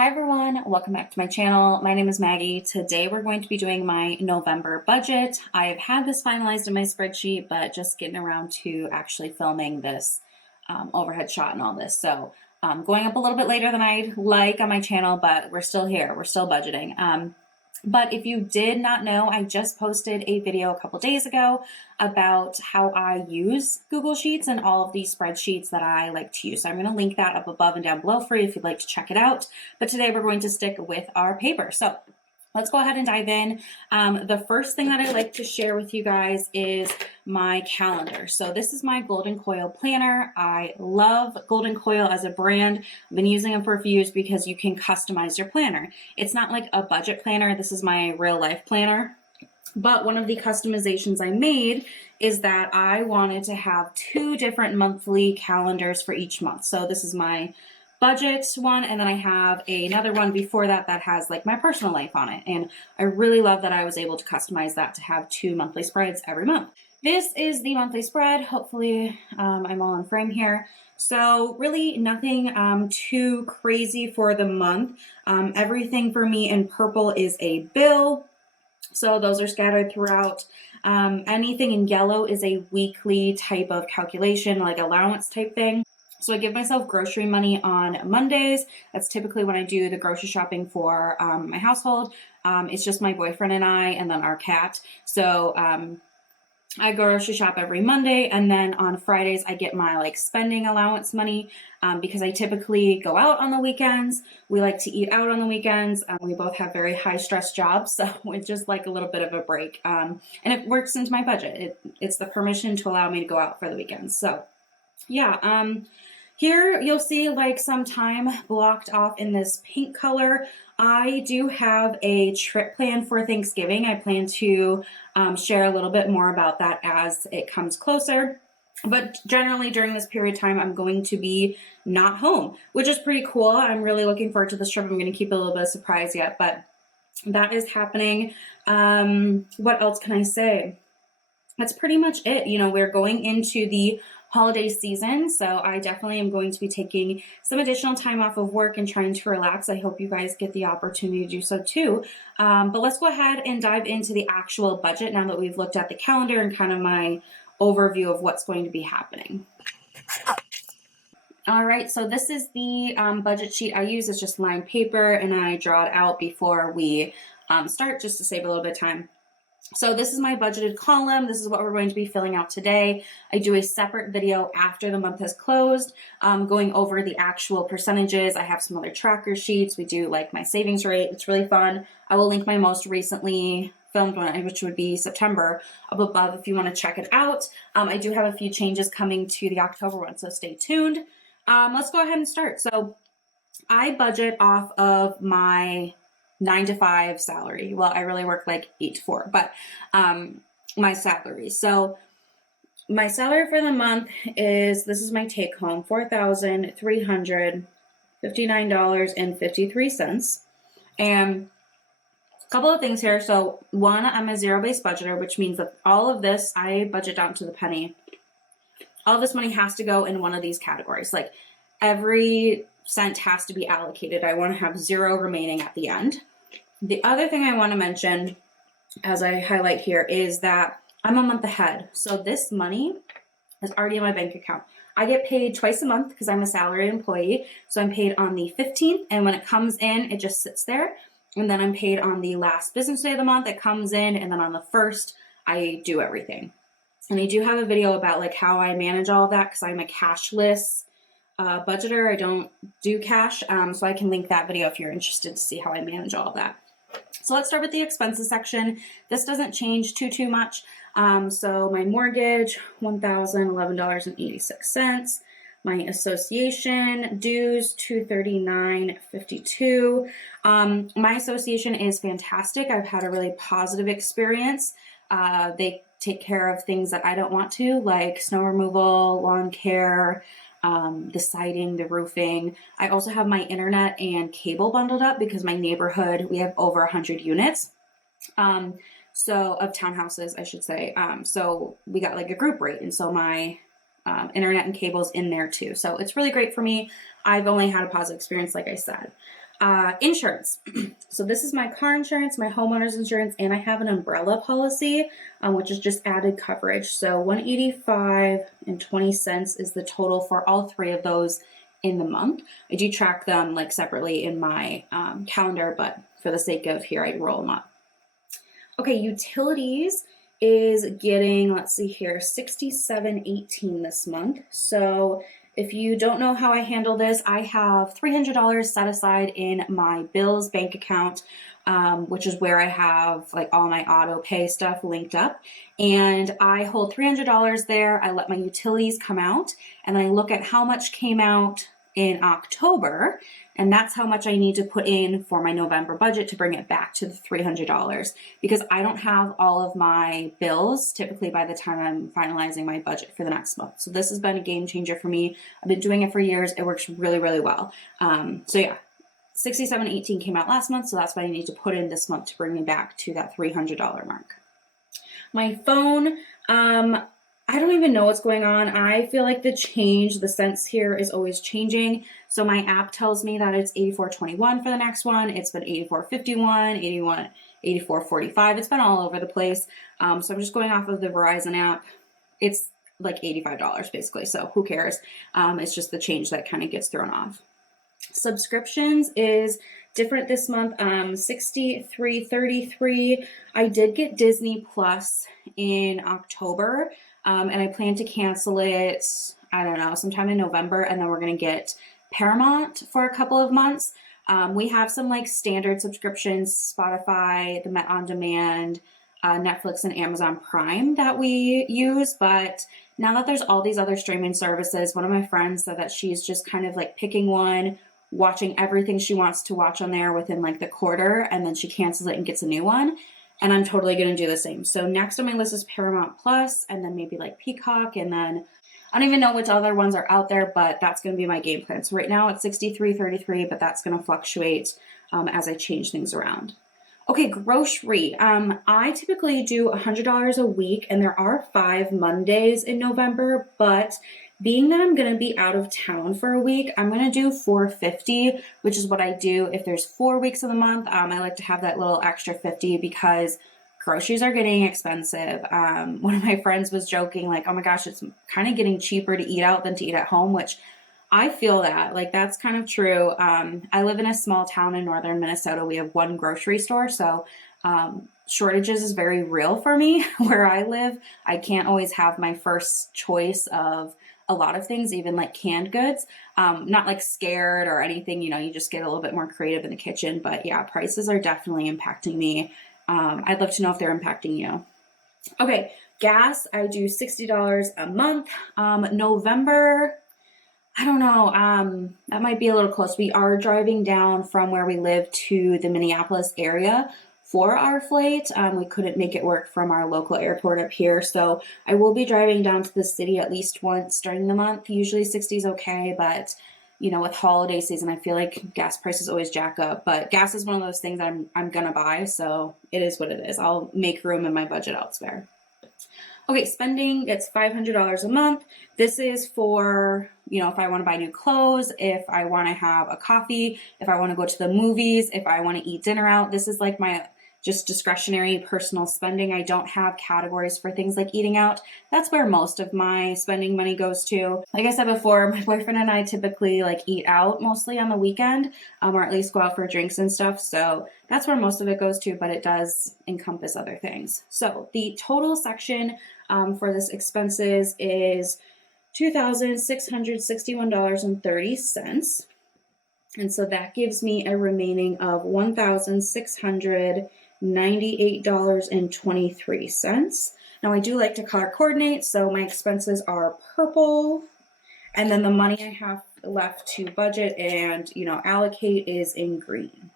Hi everyone, welcome back to my channel. My name is Maggie. Today we're going to be doing my November budget. I've had this finalized in my spreadsheet, but just getting around to actually filming this overhead shot and all this. So going up a little bit later than I'd like on my channel, but we're still here. We're still budgeting. But if you did not know, I just posted a video a couple days ago about how I use Google Sheets and all of these spreadsheets that I like to use. So I'm going to link that up above and down below for you if you'd like to check it out. But today we're going to stick with our paper. So let's go ahead and dive in. The first thing that I like to share with you guys is my calendar. So this is my Golden Coil planner. I love Golden Coil as a brand. I've been using them for a few years because you can customize your planner. It's not like a budget planner. This is my real life planner. But one of the customizations I made is that I wanted to have 2 different monthly calendars for each month. So this is my budget one, and then I have another one before that that has like my personal life on it. And I really love that I was able to customize that to have 2 monthly spreads every month. This is the monthly spread. Hopefully I'm all in frame here. So really nothing too crazy for the month. Everything for me in purple is a bill. So those are scattered throughout. Anything in yellow is a weekly type of calculation, like allowance type thing. So I give myself grocery money on Mondays. That's typically when I do the grocery shopping for my household. It's just my boyfriend and I, and then our cat. So I grocery shop every Monday, and then on Fridays I get my like spending allowance money because I typically go out on the weekends. We like to eat out on the weekends. We both have very high stress jobs, so it's just like a little bit of a break. And it works into my budget. It's the permission to allow me to go out for the weekends. So yeah, here you'll see like some time blocked off in this pink color. I do have a trip plan for Thanksgiving. I plan to share a little bit more about that as it comes closer. But generally during this period of time, I'm going to be not home, which is pretty cool. I'm really looking forward to this trip. I'm going to keep it a little bit of surprise yet, but that is happening. What else can I say? That's pretty much it. You know, we're going into the holiday season, so I definitely am going to be taking some additional time off of work and trying to relax. I hope you guys get the opportunity to do so too. But let's go ahead and dive into the actual budget now that we've looked at the calendar and kind of my overview of what's going to be happening. All right, so this is the budget sheet I use. It's just lined paper, and I draw it out before we start just to save a little bit of time. So this is my budgeted column. This is what we're going to be filling out today. I do a separate video after the month has closed, going over the actual percentages. I have some other tracker sheets. We do like my savings rate. It's really fun. I will link my most recently filmed one, which would be September, up above if you want to check it out. I do have a few changes coming to the October one, so stay tuned. Let's go ahead and start. So I budget off of my 9-to-5 salary. Well, I really work like 8 to 4, but my salary. So my salary for the month is, this is my take home, $4,359.53. And a couple of things here. So one, I'm a zero-based budgeter, which means that all of this, I budget down to the penny. All of this money has to go in one of these categories. Like every cent has to be allocated. I want to have 0 remaining at the end. The other thing I want to mention, as I highlight here, is that I'm a month ahead. So this money is already in my bank account. I get paid twice a month because I'm a salaried employee. So I'm paid on the 15th, and when it comes in, it just sits there. And then I'm paid on the last business day of the month. It comes in, and then on the 1st, I do everything. And I do have a video about like how I manage all of that because I'm a cashless budgeter. I don't do cash, so I can link that video if you're interested to see how I manage all of that. So let's start with the expenses section. This doesn't change too much. So my mortgage, $1,011.86. My association dues, $239.52. My association is fantastic. I've had a really positive experience. They take care of things that I don't want to, like snow removal, lawn care, the siding, the roofing. I also have my internet and cable bundled up because my neighborhood, we have over 100 units. So of townhouses, I should say. So we got like a group rate. And so my internet and cables in there too. So it's really great for me. I've only had a positive experience, like I said. Insurance. So this is my car insurance, my homeowner's insurance, and I have an umbrella policy, which is just added coverage. So $185.20 is the total for all three of those in the month. I do track them like separately in my calendar, but for the sake of here, I roll them up. Okay, utilities is getting, let's see here, $67.18 this month. So if you don't know how I handle this, I have $300 set aside in my bills bank account, which is where I have like all my auto pay stuff linked up. And I hold $300 there. I let my utilities come out, and then I look at how much came out in October, and that's how much I need to put in for my November budget to bring it back to the $300, because I don't have all of my bills typically by the time I'm finalizing my budget for the next month. So this has been a game changer for me. I've been doing it for years. It works really, really well. So yeah, 67.18 came out last month, so that's what I need to put in this month to bring me back to that $300 mark. My phone, I don't even know what's going on. I feel like the cents here is always changing. So my app tells me that it's 84.21 for the next one. It's been 84.51, 84.45. It's been all over the place. So I'm just going off of the Verizon app. It's like $85 basically, so who cares? It's just the change that kind of gets thrown off. Subscriptions is different this month, $63.33. I did get Disney Plus in October, and I plan to cancel it, I don't know, sometime in November, and then we're going to get Paramount for a couple of months. We have some like standard subscriptions, Spotify, the Met On Demand, Netflix, and Amazon Prime that we use, but now that there's all these other streaming services, one of my friends said that she's just kind of like picking one, watching everything she wants to watch on there within like the quarter, and then she cancels it and gets a new one. And I'm totally going to do the same. So next on my list is Paramount Plus, and then maybe like Peacock, and then I don't even know which other ones are out there, but that's going to be my game plan. So right now it's $63.33, but that's going to fluctuate as I change things around. Okay, grocery. I typically do $100 a week, and there are 5 Mondays in November, but being that I'm going to be out of town for a week, I'm going to do $4.50, which is what I do if there's 4 weeks of the month. I like to have that little extra 50 because groceries are getting expensive. One of my friends was joking like, oh my gosh, it's kind of getting cheaper to eat out than to eat at home, which I feel that like that's kind of true. I live in a small town in northern Minnesota. We have one grocery store, so shortages is very real for me where I live. I can't always have my first choice of a lot of things, even like canned goods. Not like scared or anything, you just get a little bit more creative in the kitchen. But yeah, prices are definitely impacting me. I'd love to know if they're impacting you. Okay, gas, I do $60 a month. November, I don't know, that might be a little close. We are driving down from where we live to the Minneapolis area for our flight. We couldn't make it work from our local airport up here. So I will be driving down to the city at least once during the month. Usually 60 is okay, but with holiday season, I feel like gas prices always jack up. But gas is one of those things I'm gonna buy, so it is what it is. I'll make room in my budget elsewhere. Okay, spending, it's $500 a month. This is for, if I want to buy new clothes, if I want to have a coffee, if I want to go to the movies, if I want to eat dinner out. This is like my just discretionary personal spending. I don't have categories for things like eating out. That's where most of my spending money goes to. Like I said before, my boyfriend and I typically like eat out mostly on the weekend, or at least go out for drinks and stuff. So that's where most of it goes to, but it does encompass other things. So the total section for this expenses is $2,661.30. And so that gives me a remaining of $1,698.23. Now I do like to color coordinate, so my expenses are purple, and then the money I have left to budget and allocate is in green.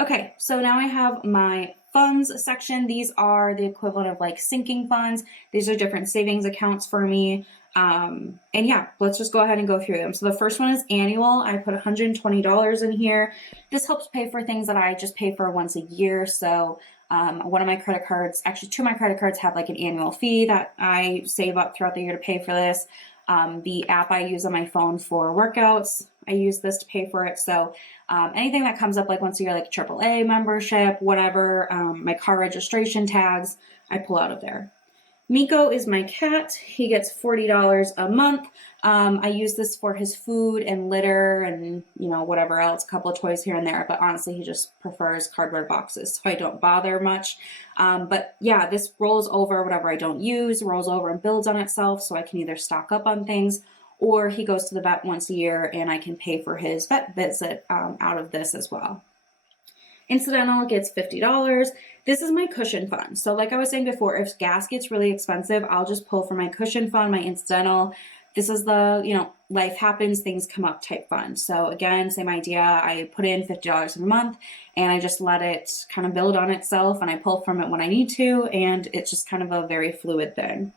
Okay, so now I have my funds section. These are the equivalent of like sinking funds. These are different savings accounts for me. And yeah, let's just go ahead and go through them. So the first one is annual. I put $120 in here. This helps pay for things that I just pay for once a year. So one of my credit cards, actually 2 of my credit cards have like an annual fee that I save up throughout the year to pay for this. The app I use on my phone for workouts, I use this to pay for it. So anything that comes up like once a year, like AAA membership, whatever, my car registration tags, I pull out of there. Miko is my cat. He gets $40 a month. I use this for his food and litter and, you know, whatever else, a couple of toys here and there. But honestly, he just prefers cardboard boxes, so I don't bother much. But yeah, this rolls over whatever I don't use, rolls over and builds on itself, so I can either stock up on things, or he goes to the vet once a year and I can pay for his vet visit out of this as well. Incidental gets $50. This is my cushion fund. So like I was saying before, if gas gets really expensive, I'll just pull from my cushion fund, my incidental. This is the, you know, life happens, things come up type fund. So again, same idea. I put in $50 a month and I just let it kind of build on itself, and I pull from it when I need to. And it's just kind of a very fluid thing.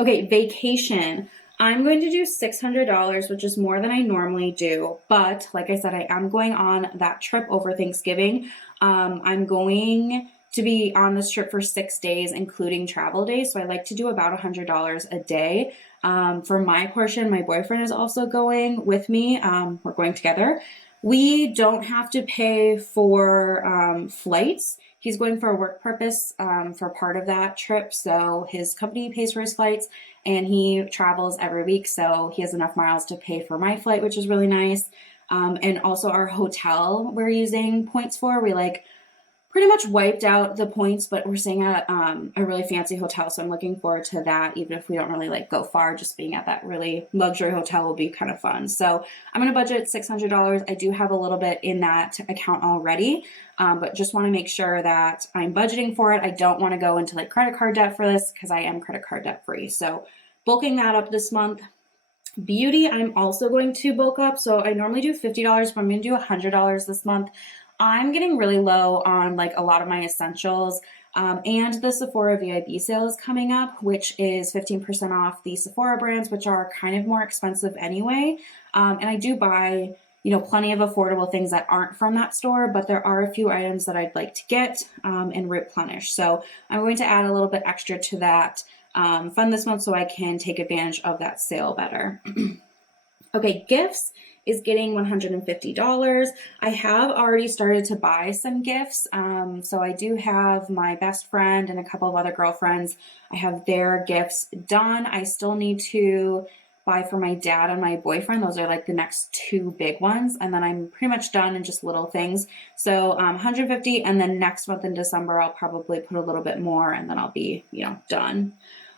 Okay, vacation. I'm going to do $600, which is more than I normally do. But like I said, I am going on that trip over Thanksgiving. I'm going to be on this trip for 6 days, including travel days. So I like to do about $100 a day. For my portion, my boyfriend is also going with me. We're going together. We don't have to pay for flights. He's going for a work purpose for part of that trip. So his company pays for his flights and he travels every week. So he has enough miles to pay for my flight, which is really nice. And also our hotel we're using points for. We like pretty much wiped out the points, but we're staying at a really fancy hotel. So I'm looking forward to that. Even if we don't really like go far, just being at that really luxury hotel will be kind of fun. So I'm going to budget $600. I do have a little bit in that account already, but just want to make sure that I'm budgeting for it. I don't want to go into like credit card debt for this because I am credit card debt free. So bulking that up this month. Beauty, I'm also going to bulk up. So I normally do $50, but I'm going to do $100 this month. I'm getting really low on like a lot of my essentials, and the Sephora VIB sale is coming up, which is 15% off the Sephora brands, which are kind of more expensive anyway. And I do buy, you know, plenty of affordable things that aren't from that store, but there are a few items that I'd like to get and replenish. So I'm going to add a little bit extra to that fund this month so I can take advantage of that sale better. Okay, gifts is getting $150. I have already started to buy some gifts. So I do have my best friend and a couple of other girlfriends. I have their gifts done. I still need to buy for my dad and my boyfriend. Those are like the next two big ones. And then I'm pretty much done in just little things. So 150, and then next month in December, I'll probably put a little bit more and then I'll be, you know, done.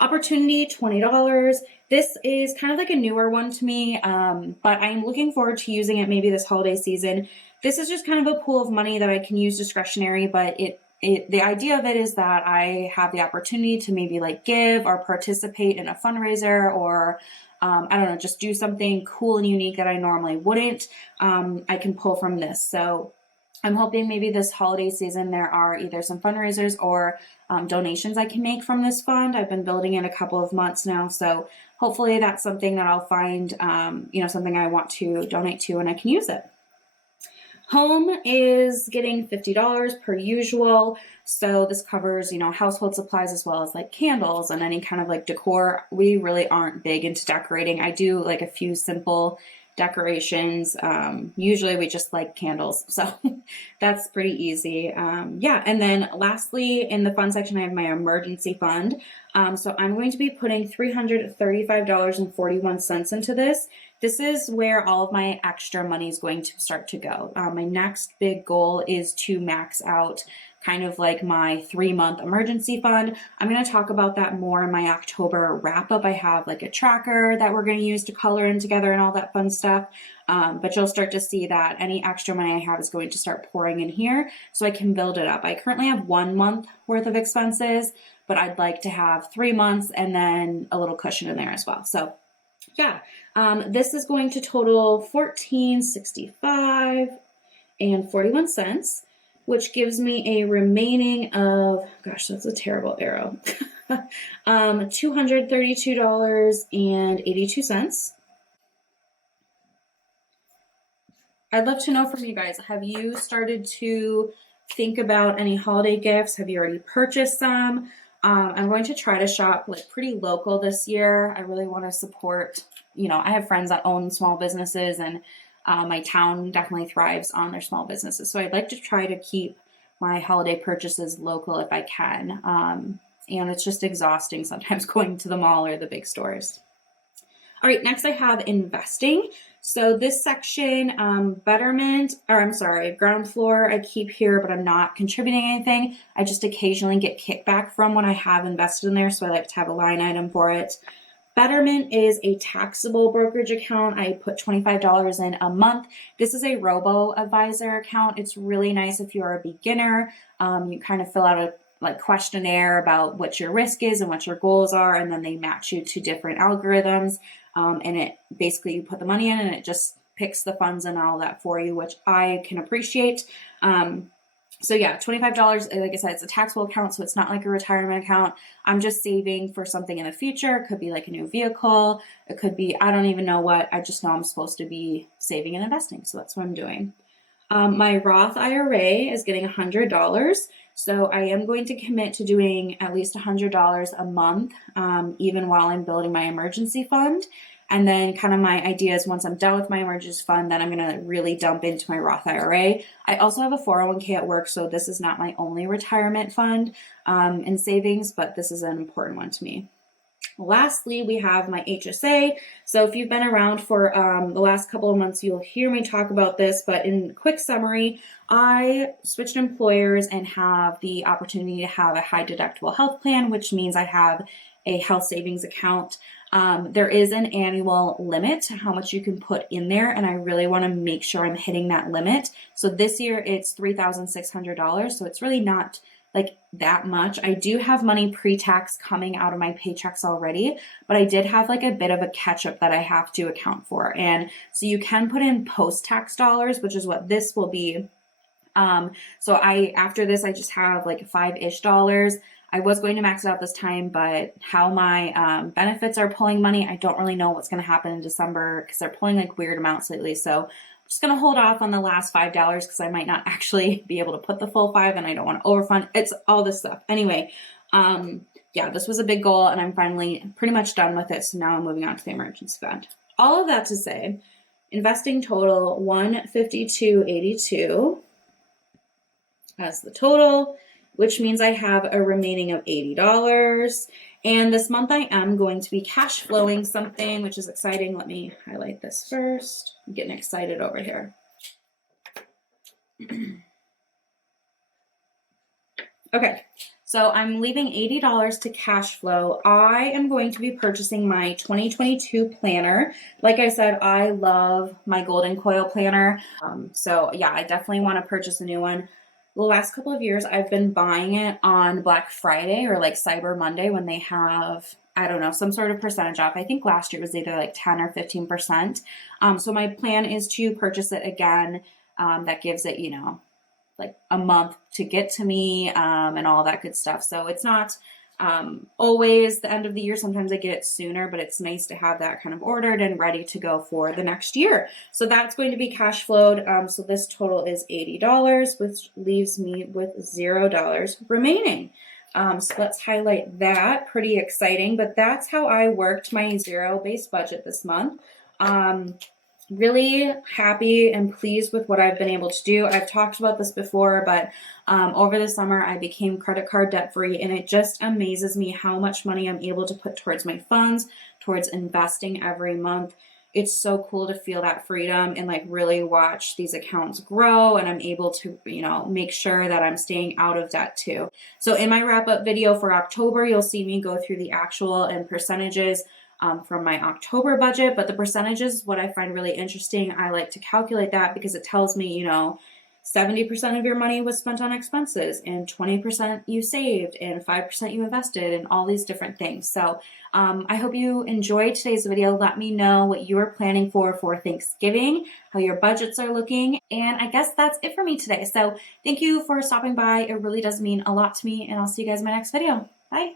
Opportunity, $20. This is kind of like a newer one to me, but I'm looking forward to using it maybe this holiday season. This is just kind of a pool of money that I can use discretionary, but the idea of it is that I have the opportunity to maybe like give or participate in a fundraiser, or I don't know, just do something cool and unique that I normally wouldn't. I can pull from this. So I'm hoping maybe this holiday season there are either some fundraisers or donations I can make from this fund. I've been building it a couple of months now, so hopefully that's something that I'll find, you know, something I want to donate to and I can use it. Home is getting $50 per usual. So this covers, you know, household supplies as well as like candles and any kind of like decor. We really aren't big into decorating. I do like a few simple decorations. Usually we just like candles. So that's pretty easy. Yeah. And then lastly, in the fund section, I have my emergency fund. So I'm going to be putting $335.41 into this. This is where all of my extra money is going to start to go. My next big goal is to max out kind of like my 3-month emergency fund. I'm going to talk about that more in my October wrap up. I have like a tracker that we're going to use to color in together and all that fun stuff. But you'll start to see that any extra money I have is going to start pouring in here so I can build it up. I currently have 1 month worth of expenses, but I'd like to have 3 months and then a little cushion in there as well. So yeah, this is going to total $14.65 and 41 cents, which gives me a remaining of, gosh, that's a terrible arrow, $232.82. I'd love to know from you guys, have you started to think about any holiday gifts? Have you already purchased some? I'm going to try to shop like pretty local this year. I really want to support, I have friends that own small businesses, and my town definitely thrives on their small businesses. So I'd like to try to keep my holiday purchases local if I can. And it's just exhausting sometimes going to the mall or the big stores. All right, next I have investing. So this section, ground floor, I keep here, but I'm not contributing anything. I just occasionally get kickback from what I have invested in there, so I like to have a line item for it. Betterment is a taxable brokerage account. I put $25 in a month. This is a robo-advisor account. It's really nice if you're a beginner. You kind of fill out a questionnaire about what your risk is and what your goals are, and then they match you to different algorithms. And it basically, you put the money in and it just picks the funds and all that for you, which I can appreciate. So yeah, $25, like I said, it's a taxable account, so it's not like a retirement account. I'm just saving for something in the future. It could be like a new vehicle. It could be, I don't even know what. I just know I'm supposed to be saving and investing. So that's what I'm doing. My Roth IRA is getting $100. So I am going to commit to doing at least $100 a month, even while I'm building my emergency fund. And then kind of my idea is once I'm done with my emergency fund, then I'm going to really dump into my Roth IRA. I also have a 401k at work, so this is not my only retirement fund and savings, but this is an important one to me. Lastly, we have my HSA. So if you've been around for the last couple of months, you'll hear me talk about this, but in quick summary, I switched employers and have the opportunity to have a high deductible health plan, which means I have a health savings account. There is an annual limit to how much you can put in there, and I really want to make sure I'm hitting that limit. So this year it's $3,600, so it's really not like that much. I do have money pre-tax coming out of my paychecks already, but I did have like a bit of a catch-up that I have to account for. And so you can put in post-tax dollars, which is what this will be. So after this, I just have like $5-ish. I was going to max it out this time, but how my benefits are pulling money, I don't really know what's going to happen in December because they're pulling like weird amounts lately. So I'm just going to hold off on the last $5 because I might not actually be able to put the full 5 and I don't want to overfund. It's all this stuff. Anyway, yeah, this was a big goal and I'm finally pretty much done with it. So now I'm moving on to the emergency fund. All of that to say, investing total $152.82 as the total, which means I have a remaining of $80. And this month I am going to be cash flowing something, which is exciting. Let me highlight this first. I'm getting excited over here. Okay, so I'm leaving $80 to cash flow. I am going to be purchasing my 2022 planner. Like I said, I love my Golden Coil planner. So yeah, I definitely want to purchase a new one. The last couple of years, I've been buying it on Black Friday or like Cyber Monday when they have, I don't know, some sort of percentage off. I think last year it was either like 10 or 15%. So my plan is to purchase it again. That gives it, like a month to get to me and all that good stuff. So it's not always the end of the year. Sometimes I get it sooner, but it's nice to have that kind of ordered and ready to go for the next year. So that's going to be cash flowed. So this total is $80, which leaves me with $0 remaining. So let's highlight that. Pretty exciting, but that's how I worked my zero-based budget this month. Really happy and pleased with what I've been able to do. I've talked about this before, but over the summer I became credit card debt free, and it just amazes me how much money I'm able to put towards my funds, towards investing every month. It's so cool to feel that freedom and like really watch these accounts grow, and I'm able to, make sure that I'm staying out of debt too. So in my wrap up video for October, you'll see me go through the actual and percentages from my October budget, but the percentages, what I find really interesting, I like to calculate that because it tells me, 70% of your money was spent on expenses and 20% you saved and 5% you invested and all these different things. So I hope you enjoyed today's video. Let me know what you are planning for Thanksgiving, how your budgets are looking. And I guess that's it for me today. So thank you for stopping by. It really does mean a lot to me, and I'll see you guys in my next video. Bye.